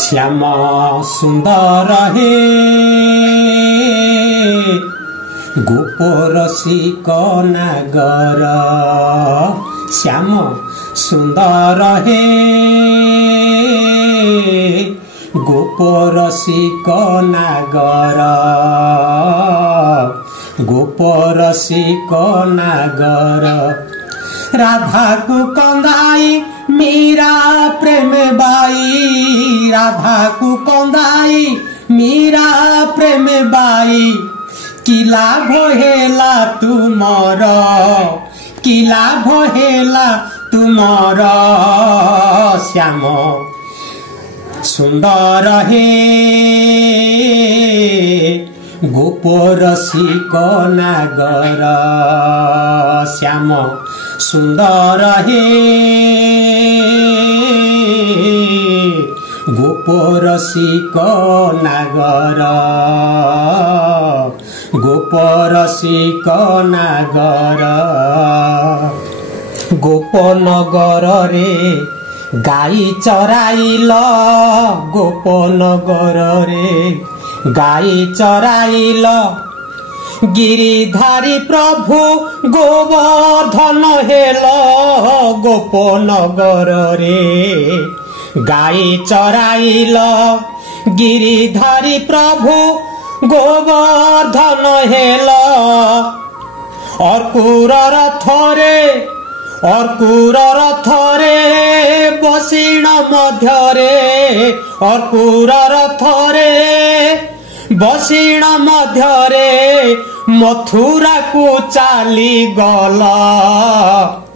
श्याम सुंदर हे गोपरसिक नागर श्याम सुंदर हे गोपरसिक नागर गोपरसिक नागर राधा को कंदाई मीरा प्रेम बाई राधा को कंदाई मीरा प्रेम बाई कि लाभ हेला तुमर कि लाभ हेला तुमर श्याम सुंदर हे गोपरसिक नागर श्याम सुंदर हे गोपरसिक नागर गोपरसिक नागर गोपनगर रे गाई चराइल गोपनगर रे गाई चराइल गिरिधारी प्रभु गोवर्धन हेल गोपनगर रे गाई चराइल गिरिधारी प्रभु गोवर्धन हेल अर्कुर रथरे बसिण मध्यरे अर्कुर रथरे बसिण मध्यरे मथुरा को चाली गल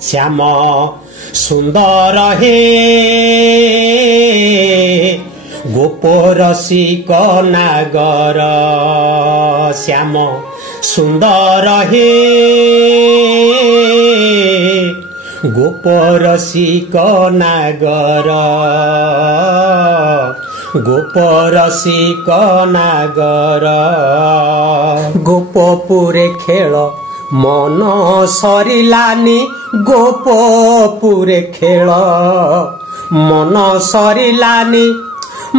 श्याम सुंदर हे गोपरसिक नागर श्याम सुंदर हे गोपरसिक नागर गोपरसिक नागर गोपपुरे खेल मन सरिलानी गोपपुरे खेल मन सरिलानी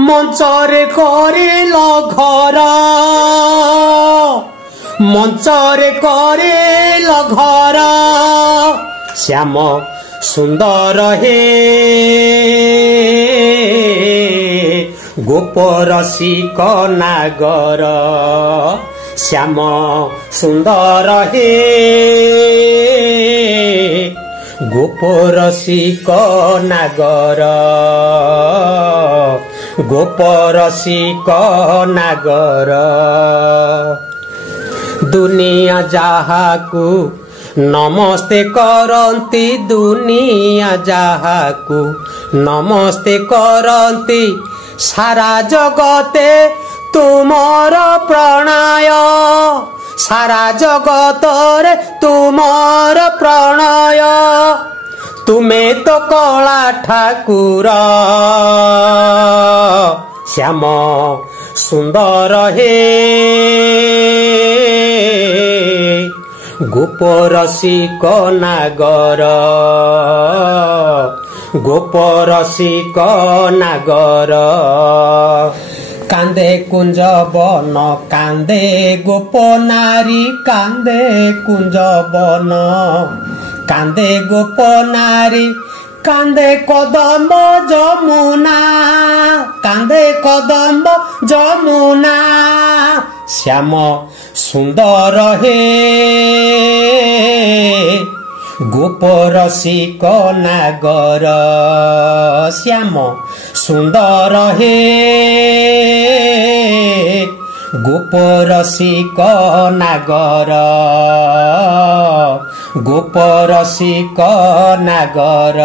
मंचरे करिल घर मंचरे करिल घर श्याम सुंदर हे गोपरसिक नागर श्याम सुंदर हे गोपरसिक नागर गोपरसिक नागर दुनिया जाहाकू नमस्ते करंती दुनिया जाहाकू नमस्ते करंती सारा जगते तुमर प्रणय सारा जगतरे तुमर प्रणय तुमे तो कला ठाकुर श्याम सुंदर हे गोपरसिक नागर गोपरसिक नागर कांदे कुंज बन कांदे गोप नारी कांदे कुंज बन कांदे गोप नारी कांदे कदम्ब जमुना कांदे कदम्ब जमुना श्याम सुंदर हे गोपरसिक नागर श्याम सुंदर हे गोपरसिक नागर गोपरसिक नागर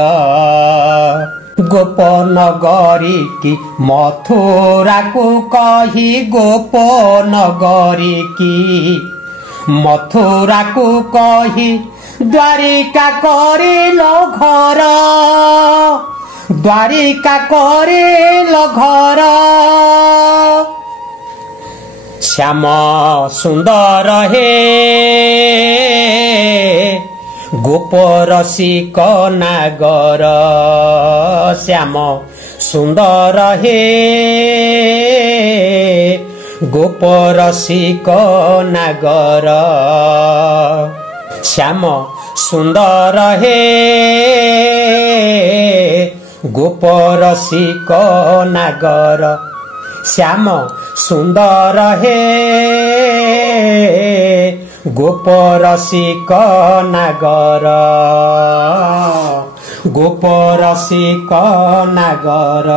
गोपनगरी की मथुरा को कही गोपनगरी की मथुरा को कही द्वारिका करिल घर द्वारिका करिल घर श्याम सुंदर हे गोपरसिक नागर श्याम ସୁନ୍ଦର ହେ ଗୋପରସିକ ନାଗର ଶ୍ୟାମ ସୁନ୍ଦର ହେ ଗୋପରସିକ ନାଗର ଶ୍ୟାମ ସୁନ୍ଦର ହେ ଗୋପରସିକ ନାଗର ଗୋପରସିକ ନାଗର।